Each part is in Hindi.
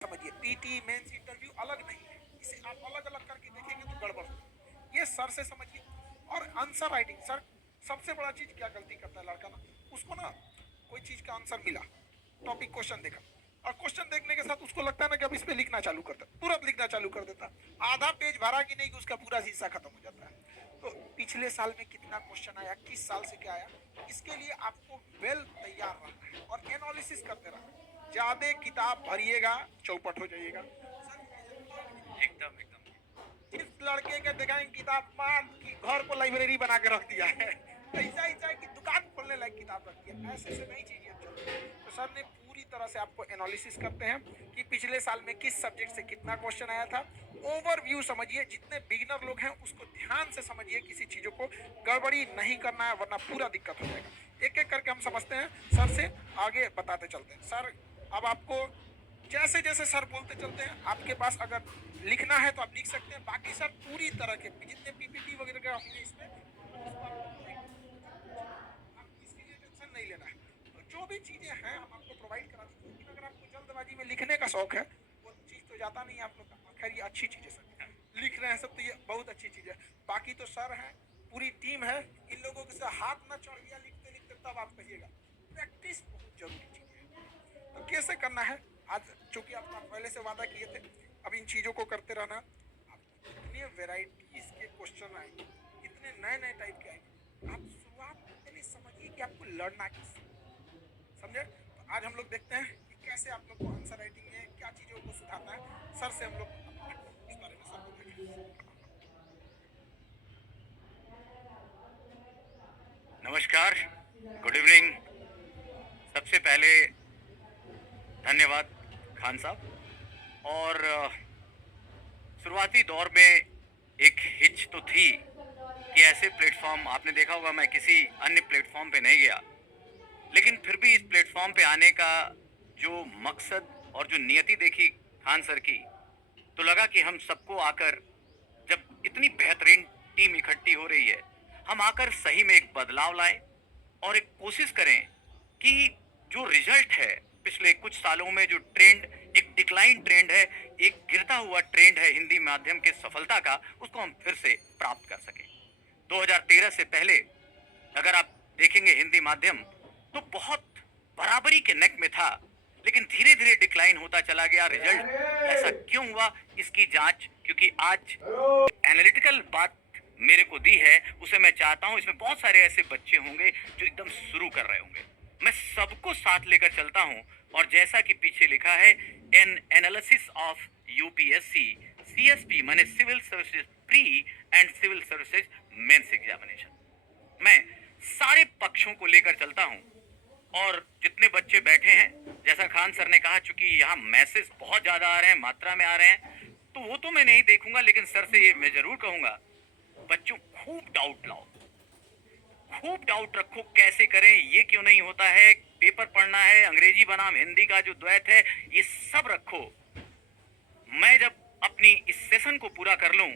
समझिए टीटी मेंस इंटरव्यू अलग नहीं है, इसे आप अलग अलग करके देखेंगे तो गड़बड़ होगी। ये सर से समझिए। और आंसर राइटिंग, सर सबसे बड़ा चीज क्या गलती करता है लड़का ना, उसको ना कोई चीज का आंसर मिला, टॉपिक क्वेश्चन देखा, और क्वेश्चन देखने के साथ उसको लगता है ना कि अब इस पे लिखना चालू कर देता, तुरंत लिखना चालू कर देता। आधा पेज भरा कि नहीं कि उसका पूरा हिस्सा खत्म हो जाता है। तो पिछले साल में कितना क्वेश्चन आया, किस साल से क्या आया, इसके लिए आपको वेल तैयार रहना है और एनालिसिस करते रहना है। ज्यादा किताब भरिएगा चौपट हो जाइएगा। एकदम एकदम। जिस लड़के के दिखाएंगे किताब मान की घर को लाइब्रेरी बना के रख दिया है, ऐसा ऐसा है कि दुकान खोलने लायक किताब रख दिया, ऐसे से नहीं चीजें चलती। तो सर ने पूरी तरह से आपको एनालिसिस करते हैं कि पिछले साल में किस सब्जेक्ट से कितना क्वेश्चन आया था। ओवरव्यू समझिए, जितने बिगिनर लोग हैं उसको ध्यान से समझिए, किसी चीजों को गड़बड़ी नहीं करना है वरना पूरा दिक्कत हो जाएगा। एक एक करके हम समझते हैं, सर से आगे बताते चलते हैं। सर अब आपको जैसे जैसे सर बोलते चलते हैं, आपके पास अगर लिखना है तो आप लिख सकते हैं, बाकी सर पूरी तरह के जितने पीपीटी वगैरह होंगे इसमें उसको आपको प्रोवाइड करना, आपको इसके लिए टेंशन नहीं लेना है। तो जो भी चीजें हैं हम आपको प्रोवाइड करा देंगे, लेकिन अगर आपको जल्दबाजी में लिखने का शौक है वो चीज तो जाता नहीं है आप लोग का। खैर ये अच्छी चीज है सर, लिख रहे हैं सब तो ये बहुत अच्छी चीज है। बाकी तो सर है, पूरी टीम है, इन लोगों के साथ हाथ ना चढ़ गया लिखते लिखते तब आप कहिएगा। प्रैक्टिस बहुत जरूरी चीज है। तो कैसे करना है, आज चूंकि आप पहले से वादा किए थे, अब इन चीजों को करते रहना। आप इतने वेराइटीज के क्वेश्चन आएंगे, इतने नए नए टाइप के आएंगे, आप शुरुआत में पहले समझिए कि आपको लड़ना किससे, समझे। तो आज हम लोग देखते हैं कि कैसे आप लोग को आंसर राइटिंग में क्या चीजों को सुधारना है। सर से हम लोग इस बारे में सर बताएंगे। नमस्कार, गुड इवनिंग। सबसे पहले धन्यवाद खान साहब। और शुरुआती दौर में एक हिच तो थी कि ऐसे प्लेटफॉर्म आपने देखा होगा, मैं किसी अन्य प्लेटफॉर्म पे नहीं गया, लेकिन फिर भी इस प्लेटफॉर्म पे आने का जो मकसद और जो नियति देखी खान सर की, तो लगा कि हम सबको आकर, जब इतनी बेहतरीन टीम इकट्ठी हो रही है, हम आकर सही में एक बदलाव लाएं और एक कोशिश करें कि जो रिजल्ट है पिछले कुछ सालों में, जो ट्रेंड, एक डिक्लाइन ट्रेंड है, एक गिरता हुआ ट्रेंड है हिंदी माध्यम के सफलता का, उसको हम फिर से प्राप्त कर सकें। 2013 से पहले अगर आप देखेंगे हिंदी माध्यम, तो बहुत बराबरी के नेक में था, लेकिन धीरे धीरे डिक्लाइन होता चला गया। रिजल्ट ऐसा क्यों हुआ, इसकी जांच, क्योंकि आज एनालिटिकल बात मेरे को दी है, उसे मैं चाहता हूं। इसमें बहुत सारे ऐसे बच्चे होंगे जो एकदम शुरू कर रहे होंगे, मैं सबको साथ लेकर चलता हूं। और जैसा कि पीछे लिखा है, an analysis of UPSC CSP माने civil services pre and civil services mains examination, मैं सारे पक्षों को लेकर चलता हूं। और जितने बच्चे बैठे हैं, जैसा खान सर ने कहा, चूंकि यहाँ मैसेज बहुत ज्यादा आ रहे हैं, मात्रा में आ रहे हैं, तो वो तो मैं नहीं देखूंगा, लेकिन सर से ये मैं जरूर कहूंगा, बच्चों खूब डाउट लाओ, खूब डाउट रखो, कैसे करें, ये क्यों नहीं होता है, पेपर पढ़ना है, अंग्रेजी बनाम हिंदी का जो द्वैत है, ये सब रखो। मैं जब अपनी इस सेशन को पूरा कर लूं,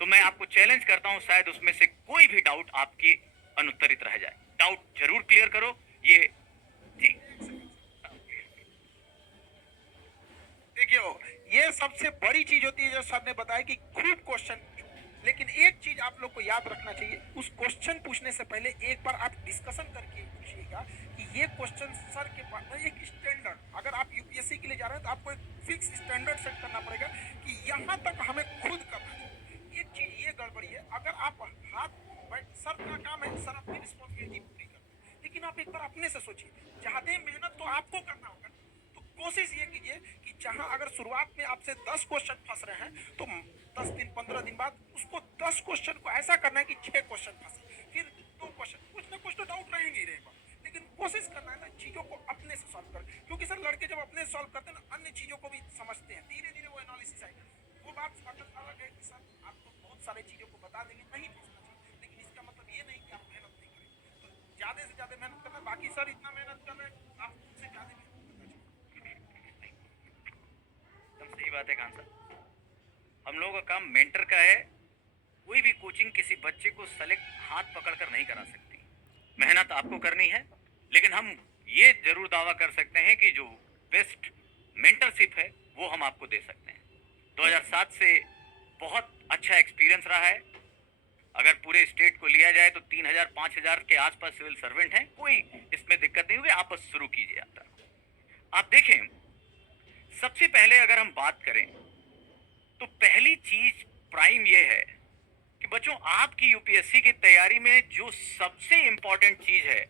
तो मैं आपको चैलेंज करता हूं, शायद उसमें से कोई भी डाउट आपकी अनुत्तरित रह जाए। डाउट जरूर क्लियर करो। ये जी देखिए ये सबसे बड़ी चीज होती है जो सर ने बताया कि खूब क्वेश्चन पूछो। लेकिन एक चीज आप लोग को याद रखना चाहिए, उस क्वेश्चन पूछने से पहले एक बार आप डिस्कशन करके पूछिएगा कि ये क्वेश्चन सर के पास एक स्टैंडर्ड, अगर आप यूपीएससी के लिए जा रहे हैं तो आपको एक फिक्स स्टैंडर्ड सेट करना पड़ेगा कि यहाँ तक हमें खुद करना चाहिए। एक चीज ये गड़बड़ी है, अगर आप हाथ सर का काम है, सर अपनी रिस्पॉन्सिबिलिटी पूरी करते हैं, लेकिन आप एक बार अपने से सोचिए, ज्यादा मेहनत तो आपको करना होगा। तो कोशिश ये कीजिए कि जहां अगर शुरुआत में आपसे 10 क्वेश्चन फंस रहे हैं, तो 10 दिन 15 दिन बाद उसको 10 क्वेश्चन को ऐसा करना है कि 6 क्वेश्चन फंसे, फिर 2 क्वेश्चन, कुछ ना कुछ तो डाउट रहेंगे ही रहेगा। लेकिन कोशिश करना है ना चीजों को अपने से सॉल्व कर, क्योंकि सर लड़के जब अपने से सॉल्व करते हैं ना, अन्य चीजों को भी समझते हैं, धीरे धीरे वो एनालिसिस आएगा। वो बात अलग है कि सर आप तो बहुत सारे चीजों को बता देंगे, नहीं पूछना चाहिए, लेकिन इसका मतलब ये नहीं कि आप मेहनत नहीं करेंगे। तो ज्यादा से ज्यादा मेहनत करना, बाकी सर इतना मेहनत कर रहे हैं, आप उनसे ज्यादा मेहनत करना चाहिए। एकदम सही बात है खान साहब। हम लोगों का काम मेंटर का है। कोई भी कोचिंग किसी बच्चे को सेलेक्ट हाथ पकड़कर नहीं करा सकती, मेहनत आपको करनी है। लेकिन हम ये जरूर दावा कर सकते हैं कि जो बेस्ट मेंटरशिप है वो हम आपको दे सकते हैं। 2007 से बहुत अच्छा एक्सपीरियंस रहा है। अगर पूरे स्टेट को लिया जाए तो 3000 5000 के आसपास सिविल सर्वेंट हैं, कोई इसमें दिक्कत नहीं हुई। आप बस शुरू कीजिए यात्रा। आप देखें, सबसे पहले अगर हम बात करें तो पहली चीज प्राइम ये है कि बच्चों, आपकी यूपीएससी की तैयारी में जो सबसे इंपॉर्टेंट चीज है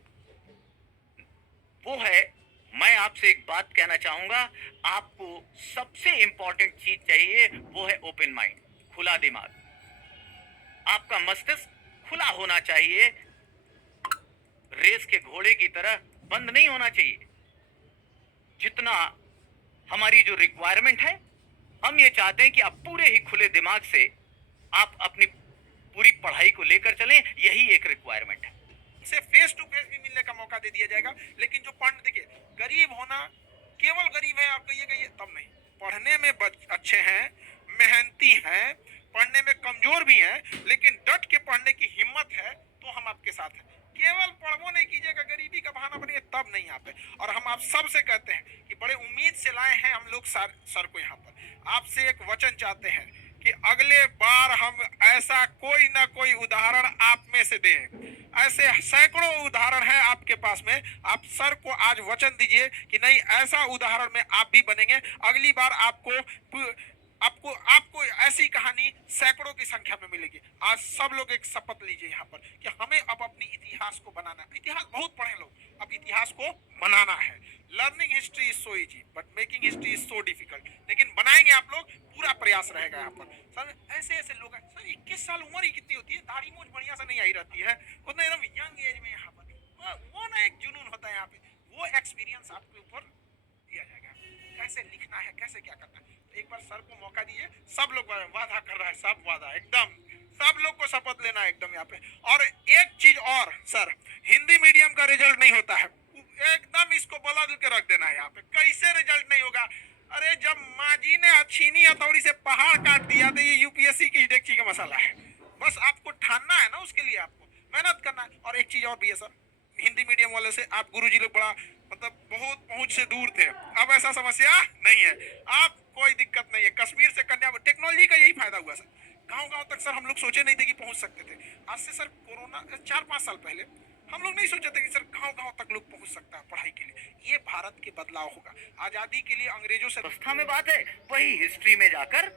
वो है, मैं आपसे एक बात कहना चाहूंगा, आपको सबसे इंपॉर्टेंट चीज चाहिए वो है ओपन माइंड, खुला दिमाग। आपका मस्तिष्क खुला होना चाहिए, रेस के घोड़े की तरह बंद नहीं होना चाहिए। जितना हमारी जो रिक्वायरमेंट है, हम ये चाहते हैं कि आप पूरे ही खुले दिमाग से आप अपनी पूरी पढ़ाई को लेकर चलें, यही एक रिक्वायरमेंट है। से फेस टू फेस भी मिलने का मौका दे दिया जाएगा। लेकिन जो पढ़ देखिए, गरीब होना, केवल गरीब है आप कहिए तब नहीं, पढ़ने में अच्छे हैं, मेहनती हैं, पढ़ने में कमजोर भी हैं, लेकिन डट के पढ़ने की हिम्मत है तो हम आपके साथ हैं। केवल पढ़वो नहीं कीजिएगा, गरीबी का बहाना बनिए तब नहीं यहाँ पे। और हम आप सबसे कहते हैं कि बड़े उम्मीद से लाए हैं हम लोग सर को यहाँ पर। आपसे एक वचन चाहते हैं कि अगले बार हम ऐसा कोई ना कोई उदाहरण आप में से दें। ऐसे सैकड़ों उदाहरण हैं आपके पास में। आप सर को आज वचन दीजिए कि नहीं, ऐसा उदाहरण में आप भी बनेंगे। अगली बार आपको ऐसी कहानी सैकड़ों की संख्या में मिलेगी। आज सब लोग एक शपथ लीजिए यहाँ पर कि हमें अब अपनी इतिहास को बनाना है। इतिहास बहुत पढ़े लोग, अब इतिहास को बनाना है। Learning history is so easy but making history is so difficult. लेकिन बनाएंगे आप लोग, पूरा प्रयास रहेगा यहाँ पर। सर ऐसे लोग हैं, सर 21 साल उम्र ही कितनी होती है, दाढ़ी मूंछ बढ़िया से नहीं आई रहती है, उतना एकदम यंग एज में यहाँ पर वो ना एक जुनून होता है यहाँ पे। वो एक्सपीरियंस आपके ऊपर दिया जाएगा, कैसे लिखना है, कैसे क्या करना है। एक बार सर को मौका दीजिए। सब लोग वादा कर रहा है, सब वादा एकदम, सब लोग को शपथ लेना है एकदम यहाँ पे। और एक चीज और सर, हिंदी मीडियम का रिजल्ट नहीं होता है, एकदम इसको बदल के रख देना है यहाँ पे। कैसे रिजल्ट नहीं होगा? अरे जब माजी ने छीनी हथौड़ी से पहाड़ काट दिया तो ये यूपीएससी की डेगची का मसाला है। बस आपको ठानना है ना, उसके लिए आपको मेहनत करना है। और एक चीज और भी है सर, हिंदी मीडियम वाले से आप गुरुजी लोग बड़ा मतलब बहुत पहुंच से दूर थे, अब ऐसा समस्या नहीं है। आप कोई दिक्कत नहीं है। कश्मीर से कन्याकुमारी, टेक्नोलॉजी का यही फायदा हुआ सर। गांव-गांव तक सर हम लोग सोचे नहीं थे कि पहुंच सकते थे। आज से सर कोरोना 4-5 साल पहले हम लोग नहीं सोचे थे कि सर गांव-गांव तक लोग पहुंच सकता है पढ़ाई के लिए। ये भारत के बदलाव होगा। आजादी के लिए अंग्रेजों से व्यवस्था में बात है, वही हिस्ट्री में जाकर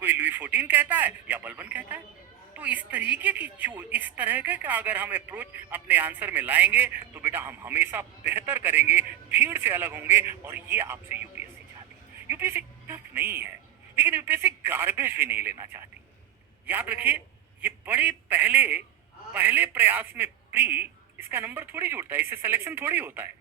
कोई लुई 14 कहता है या बलबन कहता है। तो इस तरीके की इस तरह का अगर हम अप्रोच अपने आंसर में लाएंगे तो बेटा हम हमेशा बेहतर करेंगे, भीड़ से अलग होंगे। और ये आपसे यूपीएससी चाहती है। यूपीएससी टफ नहीं है, लेकिन यूपीएससी गार्बेज भी नहीं लेना चाहती। याद रखिए, ये बड़े पहले प्रयास में प्री, इसका नंबर थोड़ी जुड़ता है, इससे सिलेक्शन थोड़ी होता है।